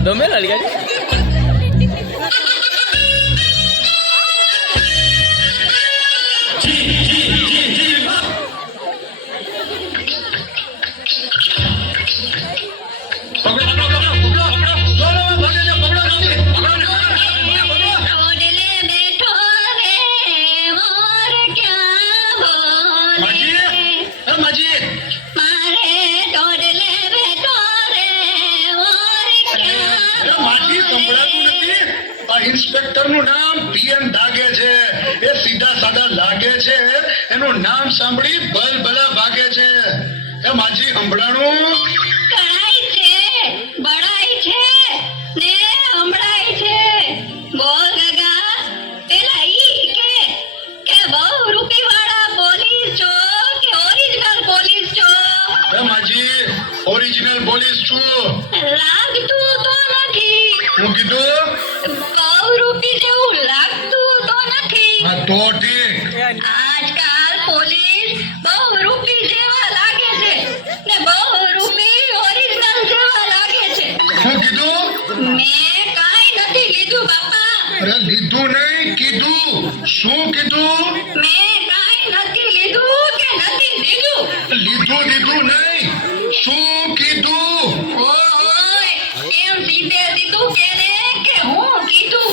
દમે લાડી નામ સાંભળી ભલ ભલા ભાગે છે. એ માજી સંભળાણું છે બળાય છે ને હમળાઈ છે. બોલ ગગા પેલા ઈ કે કે બહુ રૂપી વાળા પોલીસ છો કે ઓરિજિનલ પોલીસ છો? એ માજી ઓરિજિનલ પોલીસ છું. લાગતું તો નથી. હું કીધું? બહુ રૂપી જેવું લાગતું તો નથી. તો ઠીક. લીધું નહીં કીધું. શું કીધું? મેં કાંઈ નથી લીધું કે નથી દીધું લીધું દીધું નહીં. શું કીધું? ઓય એમ સીધે સીધું કે રે કે હું કીધું?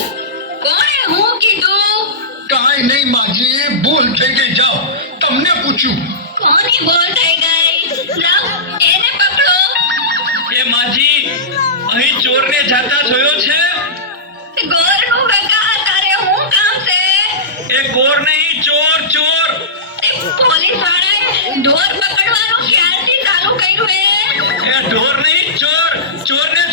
કોણે હું કીધું? કાંઈ નહીં માજી ભૂલ થઈ ગઈ જાઓ. તમને પૂછ્યું કોની બોલ થઈ ગઈ? જાઓ એને પકડો. એ માજી અહીં ચોરને જાતા જોયો છે? છે એ ગોર નહીં ચોર ચોર. પોલીસ વાળાએ ઢોર પકડવાનો ક્યારથી ચાલુ કર્યું એ ઢોર નહીં ચોર. ચોરને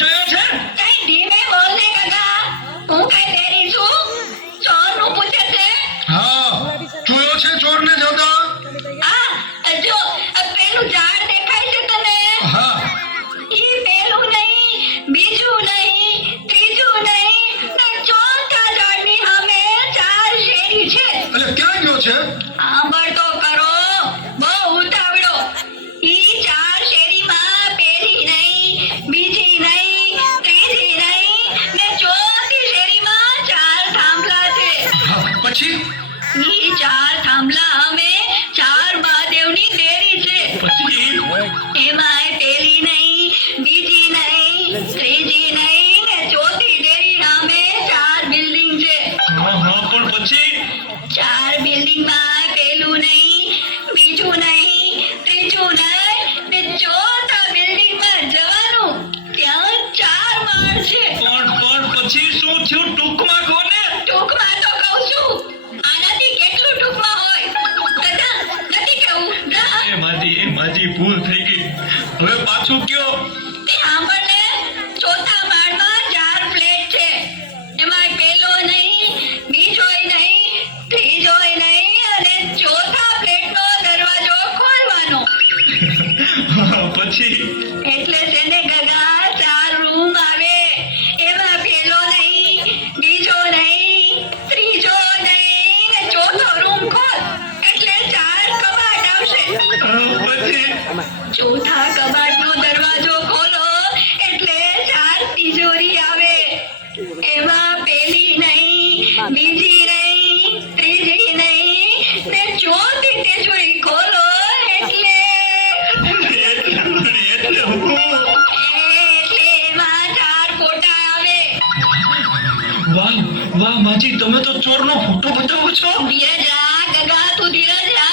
હવે પાછું તે આપણને ચોથા માળમાં ચાર ફ્લેટ છે. એમાં પેલો નહીં બીજો નહીં ત્રીજો નહીં અને ચોથા ફ્લેટનો દરવાજો ખોલવાનો. પછી? એટલે તેને ગગા વાહ વાહ માજી, તમે તો ચોરનો ફોટો બતાવો છો? ધીરજ રાખ ગગા તું ધીરજ રાખ.